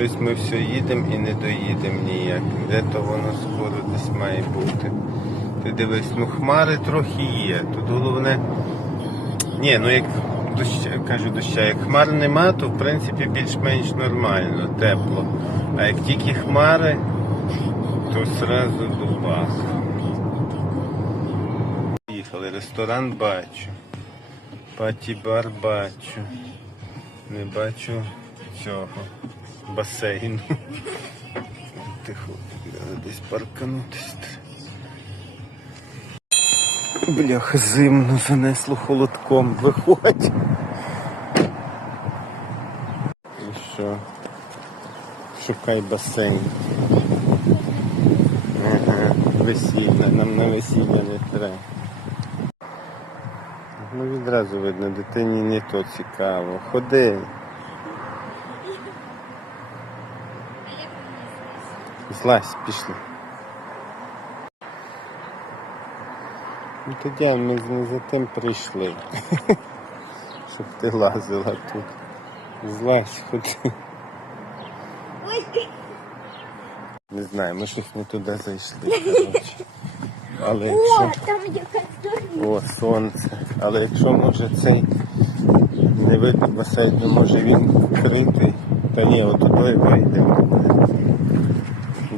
щось ми все їдемо і не доїдемо ніяк. Де то воно скоро десь має бути. Ти дивись, ну хмари трохи є. Тут головне. Ні, ну як дощ, кажу доща, як хмар нема, то в принципі більш-менш нормально, тепло. А як тільки хмари, то зразу дубак. Їхали, ресторан бачу. Паті-бар бачу. Не бачу цього басейну. Тихо, треба десь парканутись. Бляха, зимно занесло холодком. Виходь. І що? Шукай басейн. Ага, весілля, нам на весілля не треба. Ну відразу видно, дитині не то цікаво. Ходи. Злазь, пішли. Ну тоді ми не за тим прийшли. Щоб ти лазила тут. Злазь, ходи. Не знаю, ми щось не туди зайшли. коротше. Але якщо... О, там якась. О, сонце. Але якщо може цей не видно басейн, ну, може він критий. Та ні, от туди вийде.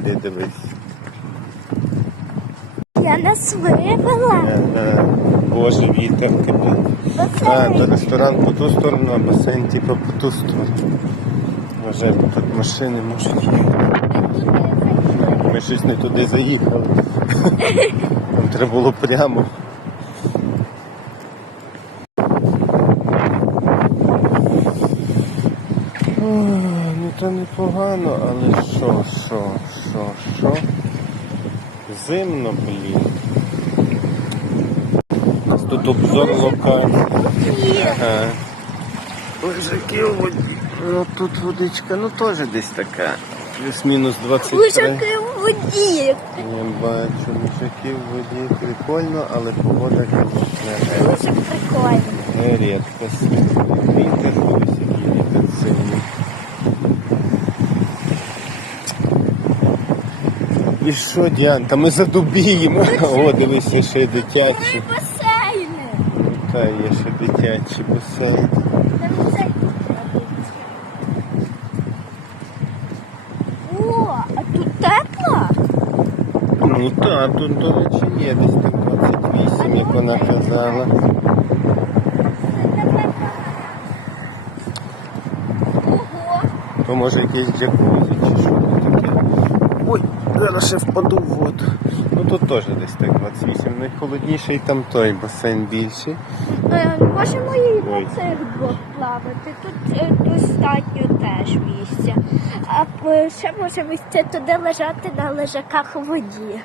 Іди дивись. Я нас вивела. Е, е, Боже, вітер тебе. А, то ресторан по ту сторону, а басейн типу по ту сторону. Може, тут машини можуть їхати. Ми щось не туди заїхали. Нам треба було прямо. Ой, Ну то непогано, але що, що, що, що? Зимно, блін. У нас тут обзор локації. Ага. Лежаки у воді. Ну тут водичка, ну теж десь така. Плюс-мінус 23. Лежаки в воді. Я бачу лежаки в воді прикольно, але погода, звісно, Дуже прикольно. не рідкость. Вітер І що, Діан, та ми задубіємо. О, дивись, є ще дитячі. Басейни. Та є ще дитячі басейн. Там це- О, а тут тепло? Ну так, тут, до речі, є десь так 28, як вона казала. Ого. То може якийсь джакузі чи що таке. Ой, зараз ще впаду в воду. Ну тут теж десь так 28. Найхолодніший там той басейн більший. Е, Можемо і Ой. на цих двох плавати. Тут е, достатньо теж місця. А п- ще може місце туди лежати на лежаках у воді.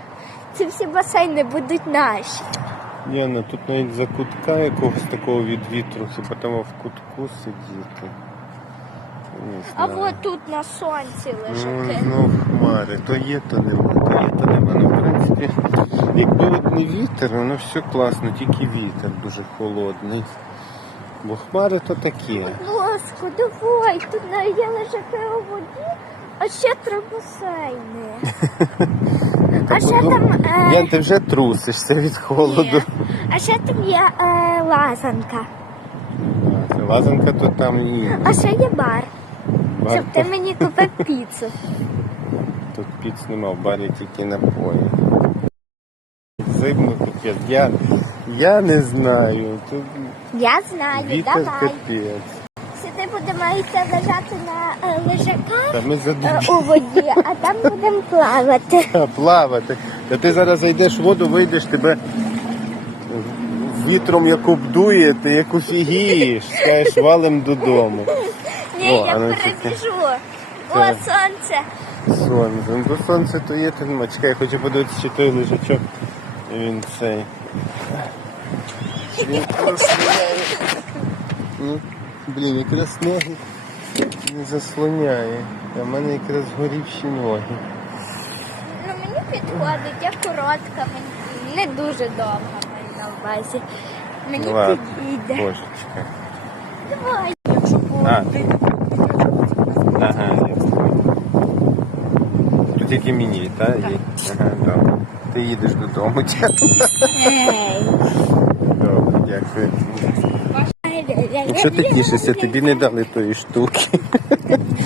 Ці всі басейни будуть наші. Яна, тут навіть за кутка якогось такого від вітру, хіба там в кутку сидіти. А от тут на сонці Ну, хмари, то є, то нема, то є, то нема. Ну, в принципі, якби от не вітер, воно все класно, тільки вітер дуже холодний. Бо хмари то такі. Лоску, давай, тут на- є лежаки у воді, а ще три. А ще там, Ян, е, ти вже трусишся від холоду. є. а ще там є е, лазанка. А, це Лазанка то там ні. А ще є Бар щоб ти мені купив піцу. Тут піц нема, в барі тільки напої. Зимно таке. Я, я не знаю. Тут Я знаю, вітер давай. капець. Сюди будемо йти лежати на е, лежаках Та ми е, задумали. у воді, а там будемо плавати. плавати. Та ти зараз зайдеш в воду, вийдеш, тебе вітром як обдує, ти як офігієш, скажеш валим додому. Ні, О, я а ну, перебіжу. О, Це- сонце. Сонце. Ну то сонце то є, то нема. Чекай, хочу подивитися, чи той лежачок. Він цей. Він прослоняє. Ну, блін, якраз ноги не заслоняє. А в мене якраз горівші ноги. Ну мені підходить, я коротка, мені не дуже довга маю на увазі. Мені Ладно. підійде. Боже, чекай. Давай. А, Ага, я тільки мені, та? І... Ага, добре. Ти їдеш додому. Ей. Добре, дякую. Що ти тішишся? Тобі не дали тої штуки.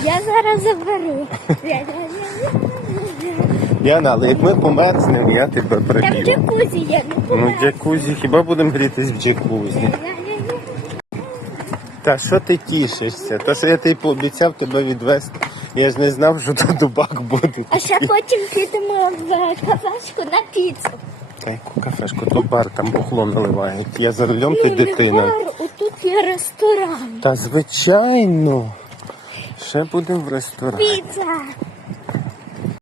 Я зараз заберу. Яна, але як ми померзнемо, я тебе Там приб'ю. джакузі є, не Ну, помер. джакузі, хіба будемо грітись в джакузі? Та що ти тішишся? Та що я тобі пообіцяв тебе відвезти. Я ж не знав, що тут дубак буде. А ще потім підемо в кафешку на піцу. Та яку кафешку, тут бар, там бухло наливають. Я за рулем, ти дитина. не бар, Отут є ресторан. Та звичайно. Ще будемо в ресторані. Піца.